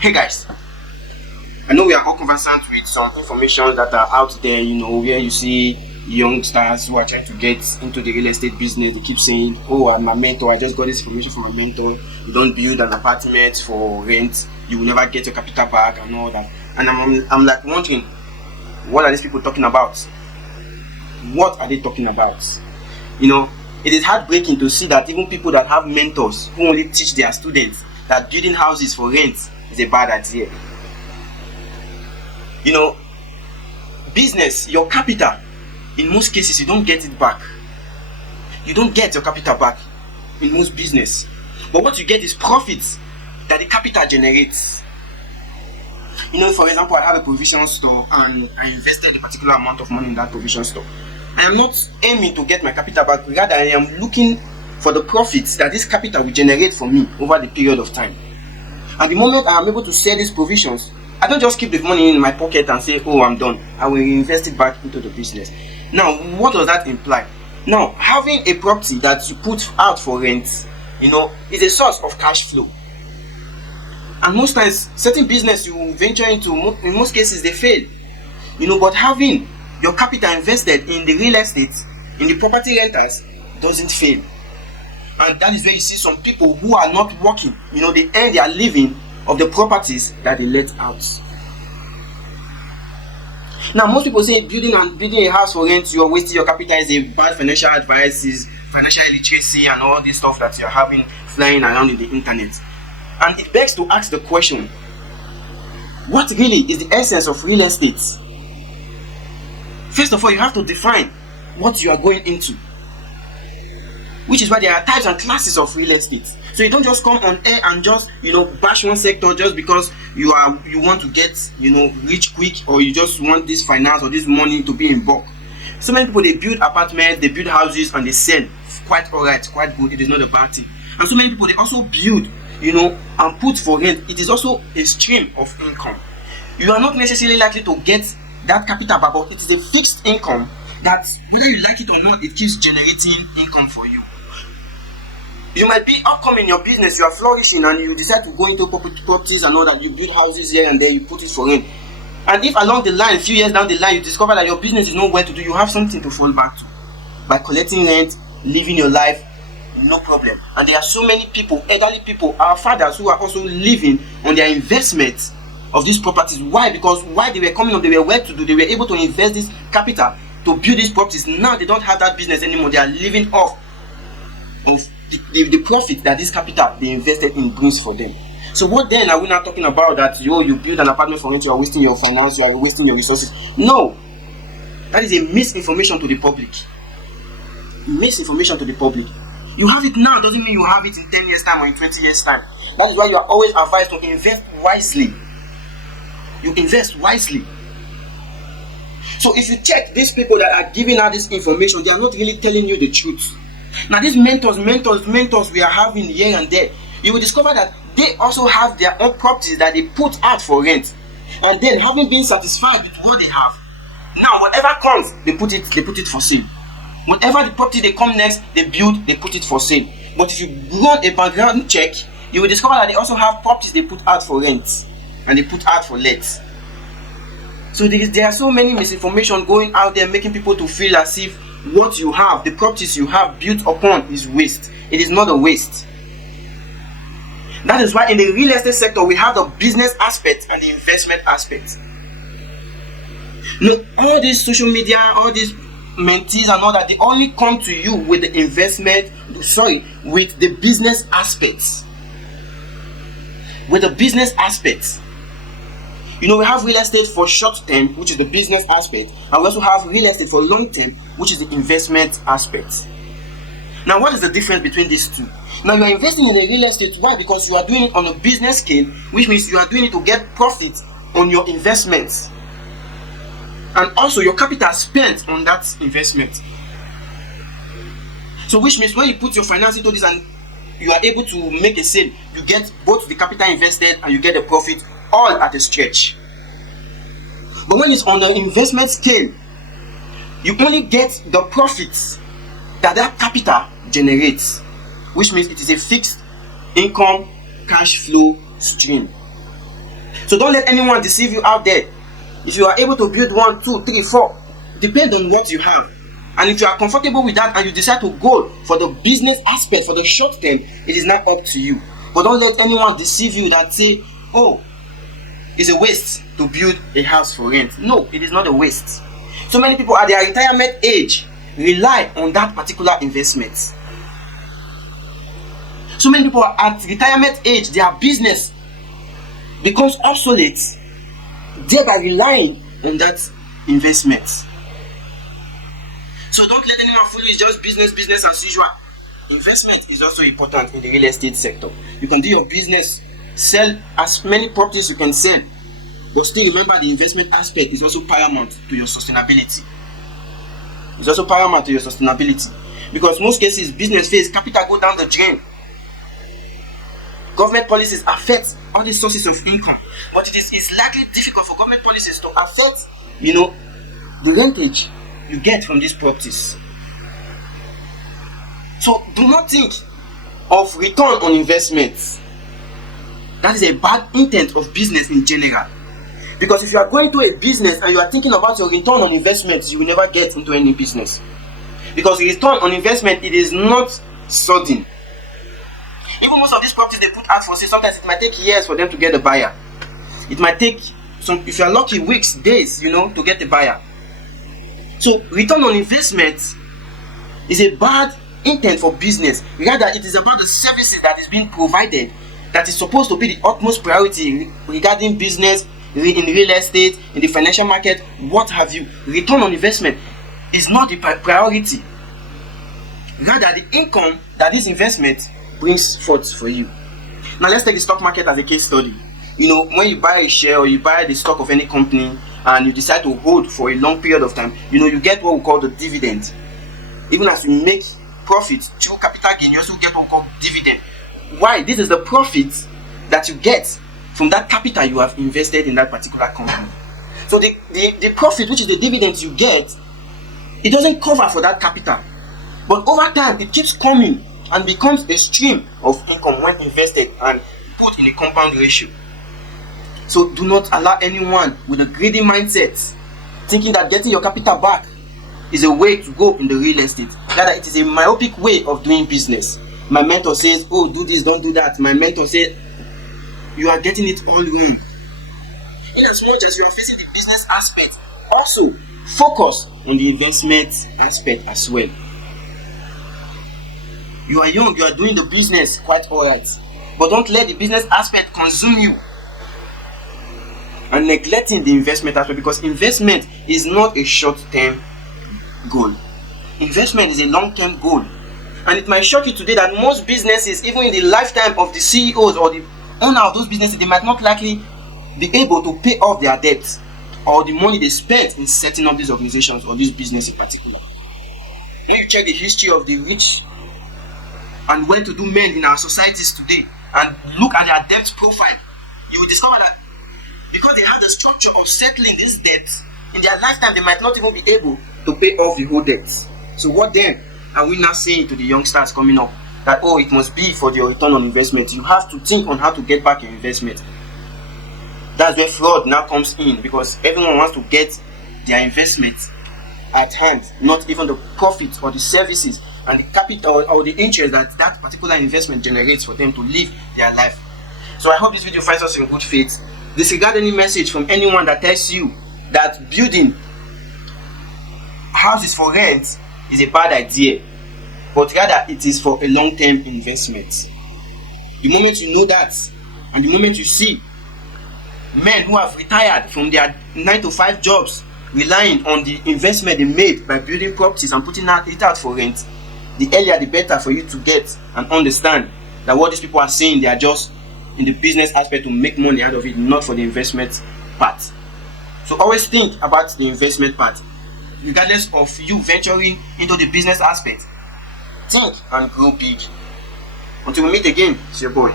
Hey guys, I know we are all conversant with some information that are out there, where you see youngsters who are trying to get into the real estate business. They keep saying, "Oh, I'm my mentor. I just got this information from my mentor. You don't build an apartment for rent. You will never get your capital back and all that." And I'm like wondering, what are these people talking about? What are they talking about? It is heartbreaking to see that even people that have mentors who only teach their students that building houses for rent is a bad idea. Business, your capital, in most cases you don't get it back. You don't get your capital back in most business, but what you get is profits that the capital generates. For example, I have a provision store and I invested a particular amount of money in that provision store. I am not aiming to get my capital back, rather I am looking for the profits that this capital will generate for me over the period of time. And the moment I am able to sell these provisions, I don't just keep the money in my pocket and say, "Oh, I'm done." I will invest it back into the business. Now, what does that imply? Now, having a property that you put out for rent, is a source of cash flow. And most times, certain business you venture into, in most cases, they fail. But having your capital invested in the real estate, in the property renters, doesn't fail. And that is where you see some people who are not working, they earn their living of the properties that they let out. Now, most people say building a house for rent, you're wasting your capital, is a bad financial advice, is financial illiteracy and all this stuff that you're having flying around in the internet. And it begs to ask the question, what really is the essence of real estate? First of all, you have to define what you are going into, which is why there are types and classes of real estate. So you don't just come on air and just bash one sector just because you want to get rich quick, or you just want this finance or this money to be in bulk. So many people, they build apartments, they build houses, and they sell quite alright, quite good. It is not a bad thing. And so many people, they also build and put for rent. It is also a stream of income. You are not necessarily likely to get that capital back, but it is a fixed income that, whether you like it or not, it keeps generating income for you. You might be upcoming in your business, you are flourishing, and you decide to go into properties and all that. You build houses here and there, you put it for rent. And if along the line, a few years down the line, you discover that your business is not well to do, you have something to fall back to. By collecting rent, living your life, no problem. And there are so many people, elderly people, our fathers, who are also living on their investment of these properties. Why? Because while they were coming up, they were well to do, they were able to invest this capital to build these properties. Now they don't have that business anymore. They are living off of the profit that this capital they invested in brings for them. So what then are we not talking about that you build an apartment for rent, you are wasting your finance, you are wasting your resources? No, that is a misinformation to the public. Misinformation to the public. You have it now doesn't mean you have it in 10 years time or in 20 years time. That is why you are always advised to invest wisely. You invest wisely. So if you check these people that are giving out this information, they are not really telling you the truth. Now these mentors we are having here and there, you will discover that they also have their own properties that they put out for rent. And then, having been satisfied with what they have, now whatever comes, they put it for sale. Whatever the property they come next, they build, they put it for sale. But if you run a background check, you will discover that they also have properties they put out for rent and they put out for let. So there are so many misinformation going out there, making people to feel as if what you have, the properties you have built upon, is waste. It is not a waste. That is why in the real estate sector we have the business aspect and the investment aspect. Look, all these social media, all these mentees and all that, they only come to you with the with the business aspects. With the business aspects. We have real estate for short term, which is the business aspect, and we also have real estate for long term, which is the investment aspect. Now, what is the difference between these two? Now, you are investing in the real estate. Why? Because you are doing it on a business scale, which means you are doing it to get profit on your investments, and also your capital spent on that investment. So, which means when you put your finance into this and you are able to make a sale, you get both the capital invested and you get the profit all at a stretch. But when it's on the investment scale, you only get the profits that capital generates, which means it is a fixed income cash flow stream. So don't let anyone deceive you out there. If you are able to build 1, 2, 3, 4, depend on what you have. And if you are comfortable with that and you decide to go for the business aspect for the short term, it is not up to you. But don't let anyone deceive you that say, oh, it's a waste to build a house for rent. No, it is not a waste. So many people at their retirement age rely on that particular investment. So many people at retirement age, their business becomes obsolete, thereby relying on that investment. So don't let anyone fool you. It's just business as usual. Investment is also important in the real estate sector. You can do your business, sell as many properties you can sell, but still remember the investment aspect is also paramount to your sustainability. It's also paramount to your sustainability, because most cases business face capital go down the drain. Government policies affect all the sources of income, but it's likely difficult for government policies to affect, the rentage you get from these properties. So do not think of return on investments. That is a bad intent of business in general. Because if you are going to a business and you are thinking about your return on investments, you will never get into any business. Because return on investment, it is not sudden. Even most of these properties they put out for sale, sometimes it might take years for them to get a buyer. It might take if you are lucky, weeks, days, to get a buyer. So return on investment is a bad intent for business. Rather, it is about the services that is being provided that is supposed to be the utmost priority regarding business, in real estate, in the financial market, what have you. Return on investment is not the priority. Rather, the income that this investment brings forth for you. Now let's take the stock market as a case study. When you buy a share or you buy the stock of any company and you decide to hold for a long period of time, you get what we call the dividend. Even as you make profit through capital gain, you also get what we call dividend. Why? This is the profit that you get from that capital you have invested in that particular company. So the profit, which is the dividend you get, it doesn't cover for that capital. But over time, it keeps coming and becomes a stream of income when invested and put in a compound ratio. So do not allow anyone with a greedy mindset thinking that getting your capital back is a way to go in the real estate. Rather, it is a myopic way of doing business. My mentor says, oh, do this, don't do that. My mentor said, you are getting it all wrong. In as much as you are facing the business aspect, also focus on the investment aspect as well. You are young, you are doing the business quite alright, but don't let the business aspect consume you and neglecting the investment aspect, because investment is not a short-term goal. Investment is a long-term goal. And it might shock you today that most businesses, even in the lifetime of the CEOs or the owner of those businesses, they might not likely be able to pay off their debts or the money they spent in setting up these organizations or this business in particular. When you check the history of the rich and well-to-do men in our societies today and look at their debt profile, you will discover that because they have the structure of settling these debts, in their lifetime they might not even be able to pay off the whole debts. So what then are we now saying to the youngsters coming up? That, oh, it must be for your return on investment. You have to think on how to get back your investment. That's where fraud now comes in, because everyone wants to get their investment at hand, not even the profit or the services and the capital or the interest that that particular investment generates for them to live their life. So I hope this video finds us in good faith. Disregard any message from anyone that tells you that building houses for rent is a bad idea, but rather it is for a long-term investment. The moment you know that, and the moment you see men who have retired from their 9-to-5 jobs relying on the investment they made by building properties and putting it out for rent, the earlier the better for you to get and understand that what these people are saying, they are just in the business aspect to make money out of it, not for the investment part. So always think about the investment part, regardless of you venturing into the business aspect. Think and grow big. Until we meet again, it's your boy.